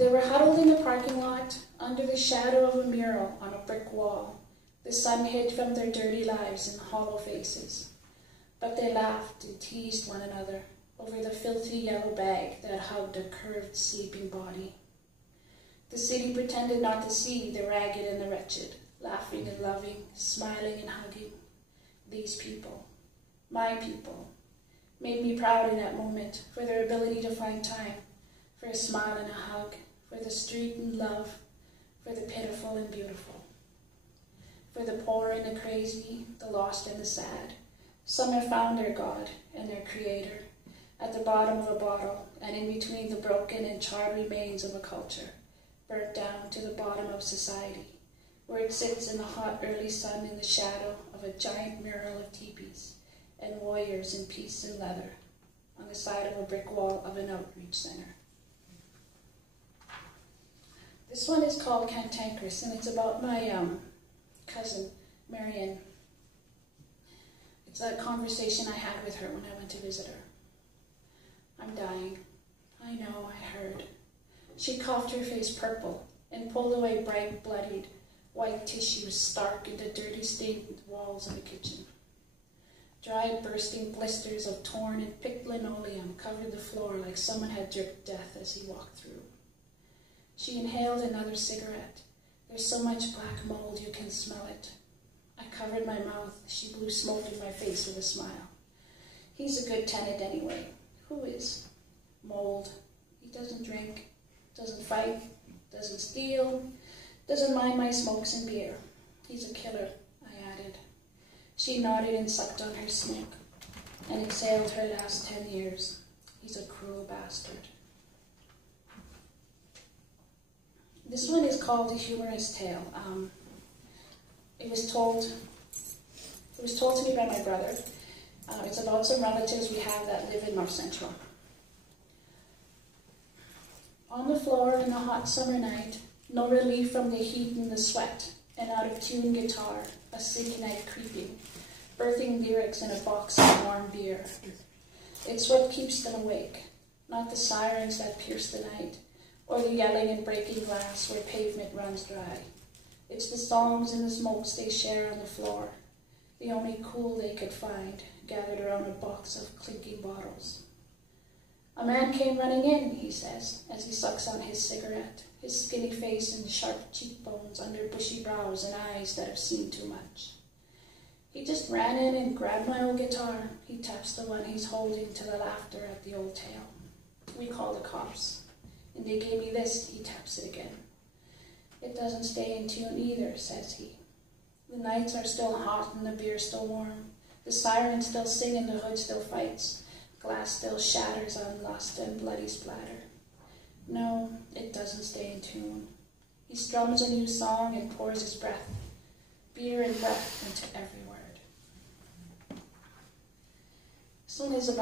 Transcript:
They were huddled in the parking lot under the shadow of a mural on a brick wall. The sun hid from their dirty lives in hollow faces. But they laughed and teased one another over the filthy yellow bag that hugged a curved, sleeping body. The city pretended not to see the ragged and the wretched, laughing and loving, smiling and hugging. These people, my people, made me proud in that moment for their ability to find time, for a smile and a hug, for the street and love, for the pitiful and beautiful, for the poor and the crazy, the lost and the sad. Some have found their God and their Creator at the bottom of a bottle and in between the broken and charred remains of a culture, burnt down to the bottom of society, where it sits in the hot early sun in the shadow of a giant mural of teepees and warriors in peace and leather on the side of a brick wall of an outreach center. This one is called Cantankerous, and it's about my cousin, Marianne. It's a conversation I had with her when I went to visit her. I'm dying. I know, I heard. She coughed her face purple and pulled away bright, bloodied, white tissues stark into dirty, stained walls of the kitchen. Dry, bursting blisters of torn and picked linoleum covered the floor like someone had dripped death as he walked through. She inhaled another cigarette. There's so much black mold you can smell it. I covered my mouth. She blew smoke in my face with a smile. He's a good tenant anyway. Who is? Mold. He doesn't drink, doesn't fight, doesn't steal, doesn't mind my smokes and beer. He's a killer, I added. She nodded and sucked on her smoke and exhaled her last 10 years. He's a cruel bastard. This one is called A Humorous Tale. It was told to me by my brother. It's about some relatives we have that live in North Central. On the floor in a hot summer night, no relief from the heat and the sweat, an out-of-tune guitar, a sick night creeping, birthing lyrics in a box of warm beer. It's what keeps them awake, not the sirens that pierce the night, or the yelling and breaking glass where pavement runs dry. It's the songs and the smokes they share on the floor, the only cool they could find, gathered around a box of clinking bottles. A man came running in, he says, as he sucks on his cigarette, his skinny face and sharp cheekbones under bushy brows and eyes that have seen too much. He just ran in and grabbed my old guitar. He taps the one he's holding to the laughter at the old tale. We call the cops. And they gave me this, he taps it again. It doesn't stay in tune either, says he. The nights are still hot and the beer still warm. The sirens still sing and the hood still fights. Glass still shatters on lust and bloody splatter. No, it doesn't stay in tune. He strums a new song and pours his breath, beer and breath into every word. This one is about